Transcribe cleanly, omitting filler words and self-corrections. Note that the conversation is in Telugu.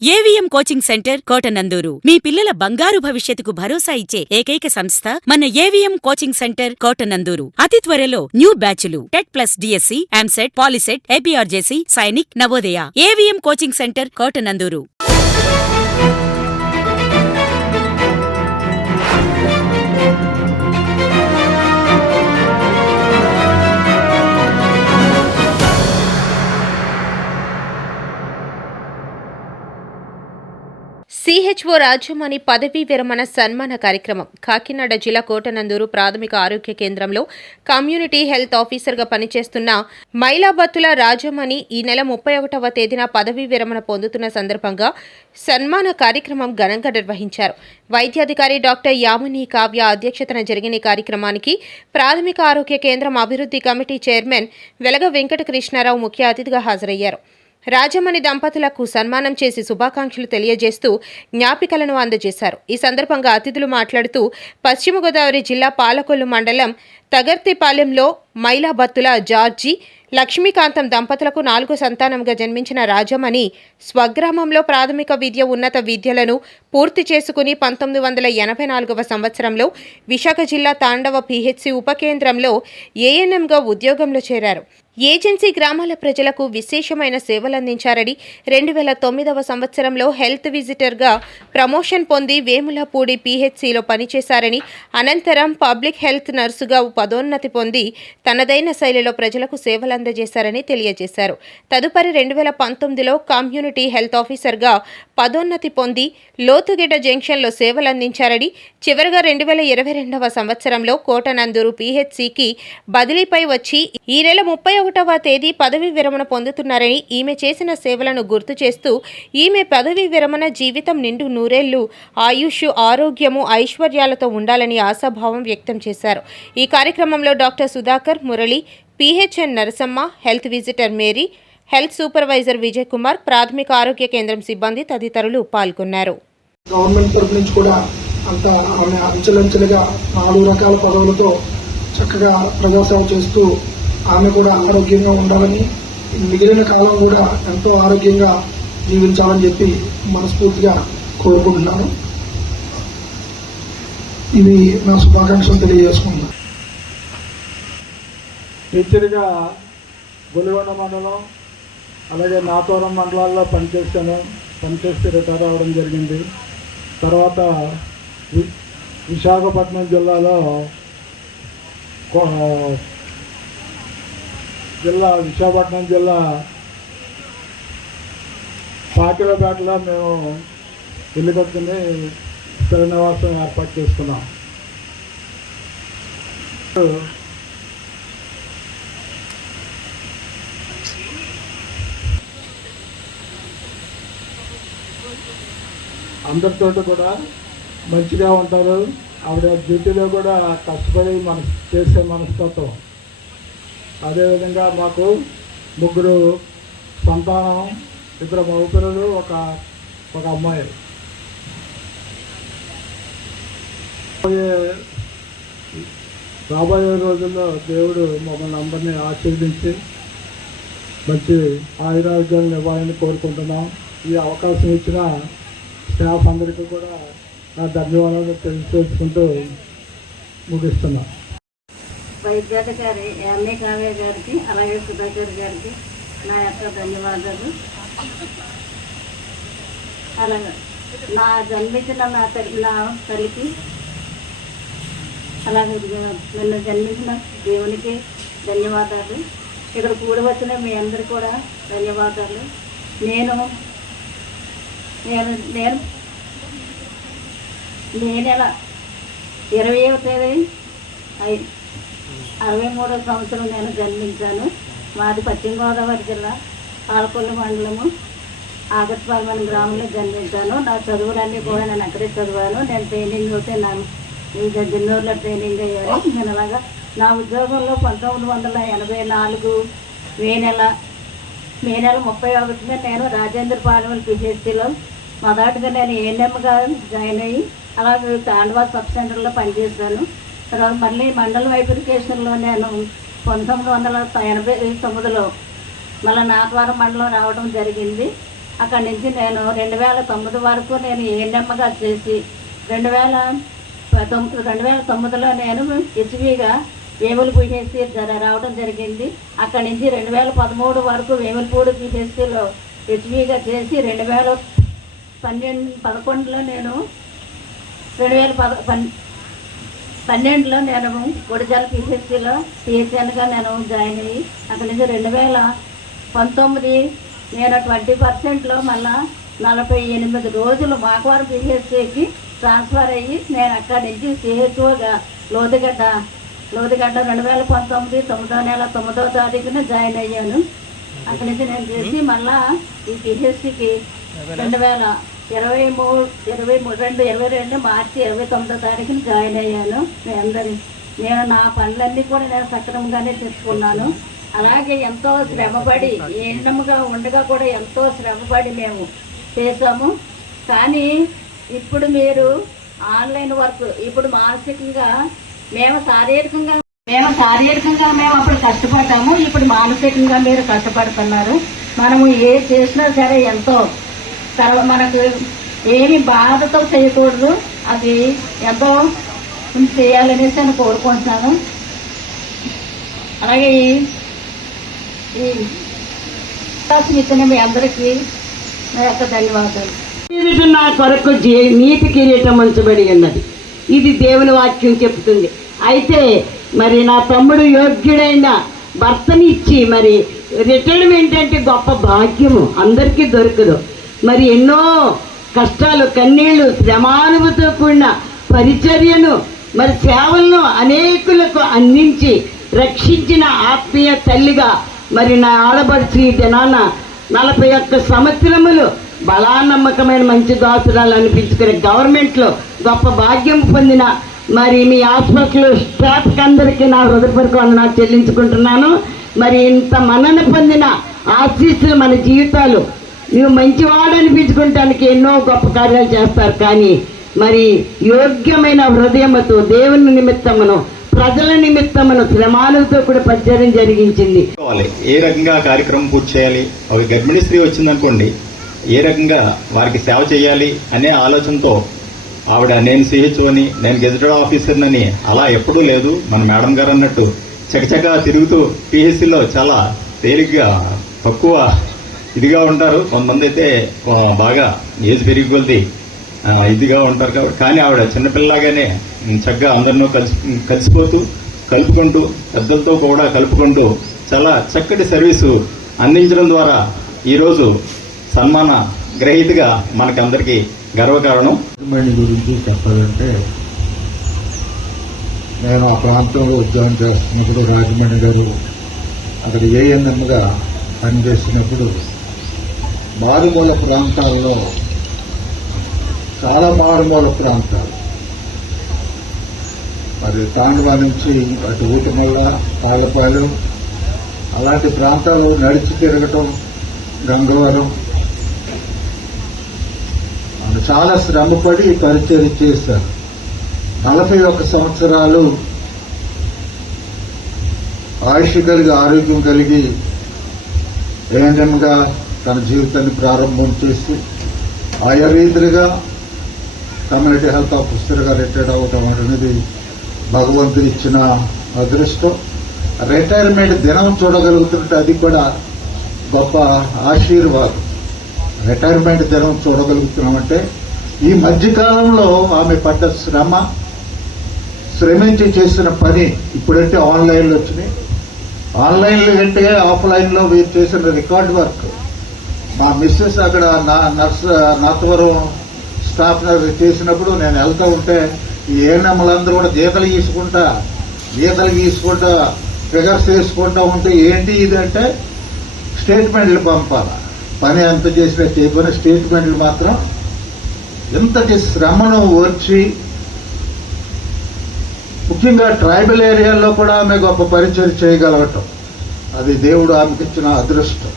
ఏవిఎం కోచింగ్ సెంటర్ కోటనందూరు మీ పిల్లల బంగారు భవిష్యత్తుకు భరోసా ఇచ్చే ఏకైక సంస్థ మన ఏవిఎం కోచింగ్ సెంటర్ కోటనందూరు. అతి త్వరలో న్యూ బ్యాచులు TET plus DSC, EAMCET, POLYCET, APRJC, Sainik, Navodaya. AVM coaching center Kotanandur. CHO Rajyamani పదవీ విరమణ సన్మాన కార్యక్రమం కాకినాడ జిల్లా కోటనందూరు ప్రాథమిక ఆరోగ్య కేంద్రంలో కమ్యూనిటీ హెల్త్ ఆఫీసర్గా పనిచేస్తున్న మైలాబత్తుల రాజ్యమణి ఈ నెల 31వ తేదీన పదవీ విరమణ పొందుతున్న సందర్భంగా సన్మాన కార్యక్రమం ఘనంగా నిర్వహించారు. వైద్యాధికారి డాక్టర్ యామిని కావ్య అధ్యక్షతన జరిగిన ఈ కార్యక్రమానికి ప్రాథమిక ఆరోగ్య కేంద్రం అభివృద్ధి కమిటీ చైర్మన్ వెలగ వెంకటకృష్ణారావు ముఖ్య అతిథిగా హాజరయ్యారు. రాజమణి దంపతులకు సన్మానం చేసి శుభాకాంక్షలు తెలియజేస్తూ జ్ఞాపికలను అందజేశారు. ఈ సందర్భంగా అతిథులు మాట్లాడుతూ పశ్చిమ గోదావరి జిల్లా పాలకొల్లు మండలం తగర్తిపాలెంలో మైలాబత్తుల జార్జి, లక్ష్మీకాంతం దంపతులకు 4 సంతానంగా జన్మించిన రాజమణి స్వగ్రామంలో ప్రాథమిక విద్య, ఉన్నత విద్యలను పూర్తి చేసుకుని 1984వ సంవత్సరంలో విశాఖ జిల్లా తాండవ పిహెచ్సి ఉపకేంద్రంలో ఏఎన్ఎంగా ఉద్యోగంలో చేరారు. ఏజెన్సీ గ్రామాల ప్రజలకు విశేషమైన సేవలందించారని 2009వ సంవత్సరంలో హెల్త్ విజిటర్గా ప్రమోషన్ పొంది వేములపూడి పిహెచ్సిలో పనిచేశారని, అనంతరం పబ్లిక్ హెల్త్ నర్సుగా పదోన్నతి పొంది తనదైన శైలిలో ప్రజలకు సేవలందజేశారని తెలియజేశారు. తదుపరి 2019లో కమ్యూనిటీ హెల్త్ ఆఫీసర్గా పదోన్నతి పొంది లోతుగెడ్డ జంక్షన్లో సేవలందించారని, చివరగా 2022వ సంవత్సరంలో కోటనందూరు పిహెచ్సికి బదిలీపై వచ్చి ఈ నెల 31వ తేదీ పదవీ విరమణ పొందుతున్నారని, ఈమె చేసిన సేవలను గుర్తు చేస్తూ ఈమె పదవీ విరమణ జీవితం నిండు నూరేళ్లు ఆయుష్, ఆరోగ్యము, ఐశ్వర్యాలతో ఉండాలని ఆశాభావం వ్యక్తం చేశారు. ఈ కార్యక్రమంలో doctor Sudhakar, Murali, PHN Narasamma, health visitor Mary, health supervisor Vijay Kumar, ప్రాథమిక ఆరోగ్య కేంద్రం సిబ్బంది తదితరులు పాల్గొన్నారు. గవర్నమెంట్ తరఫు నుంచి కూడా అంత ఆమె అంచెలంచెలుగా 4 రకాల పదవులతో చక్కగా ప్రజాసేవ చేస్తూ ఆమె కూడా ఆరోగ్యంగా ఉండాలని, మిగిలిన కాలం కూడా ఎంతో ఆరోగ్యంగా జీవించాలని చెప్పి మనస్ఫూర్తిగా కోరుకుంటున్నాను. ఇది నా శుభాకాంక్షలు తెలియజేసుకుంటున్నాను. టీచర్గా గొలిగొండ మండలం అలాగే నాతోరం మండలాల్లో పనిచేసి రిటైర్ అవ్వడం జరిగింది. తర్వాత విశాఖపట్నం జిల్లాలో విశాఖపట్నం జిల్లా పాకిలపేటలో మేము ఇల్లు కట్టుకుని స్థిర నివాసం ఏర్పాటు చేసుకున్నాం. అందరితో కూడా మంచిగా ఉంటారు. ఆవిడ డ్యూటీలో కూడా కష్టపడి చేసే మనస్తత్వం. అదేవిధంగా మాకు 3 సంతానం, 2 మగపిల్లలు, ఒక అమ్మాయి. రాబోయే రోజుల్లో దేవుడు మమ్మల్ని అందరినీ ఆశీర్వదించి మంచి ఆయురారోగ్యాలను ఇవ్వాలని కోరుకుంటున్నాం. ఈ అవకాశం ఇచ్చిన స్టాఫ్ అందరికీ కూడా నా ధన్యవాదాలు తెలియజేసుకుంటూ ముగిస్తున్నాను. వైద్యాధికారి యామిని కావ్య గారికి, అలాగే సుధాకర్ గారికి నా యొక్క ధన్యవాదాలు. అలాగే నా జన్మించిన నా తల్లికి, అలాగే నన్ను జన్మించిన దేవునికి ధన్యవాదాలు. ఇక్కడ కూడి వచ్చిన మీ అందరికీ కూడా ధన్యవాదాలు. నేను నెల 20వ తేదీ 63వ సంవత్సరం నేను జన్మించాను. మాది పశ్చిమ గోదావరి జిల్లా పాలకొల్లు మండలము ఆగత్పాలెం గ్రామంలో జన్మించాను. నా చదువులన్నీ కూడా నేను అక్కడే చదివాను. నేను ట్రైనింగ్ అయితే ఇంకా జిన్నూరులో ట్రైనింగ్ అయ్యాను. నేను అలాగా నా ఉద్యోగంలో 1984 మే నెల 31న నేను రాజేంద్రపాలెం పిహెచ్సిలో మొదటిగా నేను ఏఎన్ఎంగా జాయిన్ అయ్యి అలాగే తాండవ సబ్ సెంటర్లో పనిచేశాను. తర్వాత మళ్ళీ మండల వెరిఫికేషన్లో నేను 1989లో మళ్ళీ నాగవరం మండలం రావడం జరిగింది. అక్కడి నుంచి నేను 2009 వరకు నేను ఏఎన్ఎంగా చేసి 2009లో నేను హెచ్విగా వేముల పిహెచ్సి రావడం జరిగింది. అక్కడి నుంచి 2013 వరకు వేములపూడి పిహెచ్సిలో హెచ్విగా చేసి 2011లో నేను 2012లో నేను గుడిజాల పిహెచ్సిలో పిహెచ్ఎన్గా నేను జాయిన్ అయ్యి అక్కడి నుంచి 2019 నేను 20%లో మళ్ళా 48 రోజులు మాకవరం పిహెచ్సికి ట్రాన్స్ఫర్ అయ్యి నేను అక్కడి నుంచి సిహెచ్ఓగా లోతుగడ్డ 2019 9వ నెల 9వ తారీఖున జాయిన్ అయ్యాను. అక్కడి నుంచి నేను చేసి మళ్ళా ఈ పిహెచ్సికి 2022 మార్చి 29వ తారీఖున జాయిన్ అయ్యాను. నేను నా పనులన్నీ కూడా నేను సక్రమంగానే చేసుకున్నాను. అలాగే ఎంతో శ్రమపడి ఏఎన్ఎంగా ఉండగా కూడా ఎంతో శ్రమపడి మేము చేసాము. కానీ ఇప్పుడు మీరు ఆన్లైన్ వర్క్ ఇప్పుడు మానసికంగా మేము శారీరకంగా మేము అప్పుడు కష్టపడ్డాము. ఇప్పుడు మానసికంగా మీరు కష్టపడుతున్నారు. మనము ఏ చేసినా సరే ఎంతో మనకు ఏమి బాధతో చేయకూడదు. అది ఎంతో చేయాలనేసి అని కోరుకుంటున్నాను. అలాగే ఈ అవకాశం ఇచ్చిన మీ అందరికీ నా యొక్క ధన్యవాదాలు. నా కొరకు నీతి కిరీటం ఉంచబడి ఉన్నది. ఇది దేవుని వాక్యం చెప్తుంది. అయితే మరి నా తమ్ముడు యోగ్యుడైన భర్తని ఇచ్చి మరి రిటైర్మెంట్ అంటే గొప్ప భాగ్యము, అందరికీ దొరకదు. మరి ఎన్నో కష్టాలు, కన్నీళ్లు, శ్రమానుభూతితో కూడిన పరిచర్యను మరి సేవలను అనేకులకు అందించి రక్షించిన ఆత్మీయ తల్లిగా మరి నా ఆడబడిచి దినాన 41 సంవత్సరములు బలానమ్మకమైన మంచి దాసురాలు అనిపించుకునే గవర్నమెంట్లో గొప్ప భాగ్యం పొందిన మరి మీ హాస్పిటల్ స్టాఫ్కి అందరికీ నా హృదయపూర్వక వందనాలు చెల్లించుకుంటున్నాను. మరి ఇంత మన్నన పొందిన ఆశీస్సులు మన జీవితాలు నువ్వు మంచివాడు అనిపించుకోవటానికి ఎన్నో గొప్ప కార్యాలు చేస్తారు. కానీ మరి యోగ్యమైన హృదయముతో దేవుని నిమిత్తమును ప్రజల నిమిత్తమును శ్రమాలతో కూడా పరిచయం జరిగించింది. ఏ రకంగా కార్యక్రమం పూర్తి చేయాలి, ఒక గర్భిణీ స్త్రీ వచ్చిందనుకోండి ఏ రకంగా వారికి సేవ చేయాలి అనే ఆలోచనతో ఆవిడ నేను సిహెచ్ఓని, నేను గెజెటెడ్ ఆఫీసర్నని అలా ఎప్పుడూ లేదు. మన మేడం గారు అన్నట్టు చకచకా తిరుగుతూ పిహెచ్సిలో చాలా తేలిగ్గా తక్కువ ఇదిగా ఉంటారు. కొంతమంది అయితే బాగా ఏజ్ పెరిగి కొద్ది ఇదిగా ఉంటారు కాబట్టి, కానీ ఆవిడ చిన్నపిల్లలాగానే చక్కగా అందరినూ కలిసిపోతూ కలుపుకుంటూ పెద్దలతో కూడా కలుపుకుంటూ చాలా చక్కటి సర్వీసు అందించడం ద్వారా ఈరోజు సన్మాన గ్రహీతగా మనకందరికీ గర్వకారణం. రాజమండ్రి గురించి చెప్పాలంటే నేను ఆ ప్రాంతంలో ఉద్యోగం చేస్తున్నప్పుడు రాజమండ్రి గారు అక్కడ ఏఎన్ఎంగా పనిచేసినప్పుడు మారుమూల ప్రాంతాల్లో చాలా మారుమూల ప్రాంతాలు మరి తాండవ నుంచి అటు ఊటమల్ల పాలపాలెం అలాంటి ప్రాంతాలు నడిచి తిరగటం, గంగవరం చాలా శ్రమపడి పరిచయం చేశారు. 41 సంవత్సరాలు ఆయుష్ కలిగి ఆరోగ్యం కలిగి ఏఎన్ఎంగా తన జీవితాన్ని ప్రారంభం చేసి ఆయా రీతిగా కమ్యూనిటీ హెల్త్ ఆఫీసర్గా రిటైర్డ్ అవ్వటం అనేది భగవంతుడు ఇచ్చిన అదృష్టం. రిటైర్మెంట్ దినం చూడగలుగుతుంటే అది కూడా గొప్ప ఆశీర్వాదం. రిటైర్మెంట్ దినం చూడగలుగుతున్నామంటే ఈ మధ్యకాలంలో ఆమె పడ్డ శ్రమించి చేసిన పని. ఇప్పుడంటే ఆన్లైన్లో వచ్చినాయి, ఆన్లైన్లో కంటే ఆఫ్లైన్లో వీరు చేసిన రికార్డ్ వర్క్. మా మిస్సెస్ అక్కడ నాతవరం స్టాఫ్ చేసినప్పుడు నేను వెళ్తూ ఉంటే ఈ ఏఎన్ఎంలందరూ కూడా గీతలు గీసుకుంటా ఫిగర్స్ వేసుకుంటా ఉంటే ఏంటి ఇది అంటే స్టేట్మెంట్లు పంపాలి. పని ఎంత చేసినా చేయకపోయినా స్టేట్మెంట్లు మాత్రం ఎంతటి శ్రమను ఓర్చి, ముఖ్యంగా ట్రైబల్ ఏరియాల్లో కూడా ఆమె గొప్ప పరిచయం చేయగలగటం అది దేవుడు ఆమెకిచ్చిన అదృష్టం.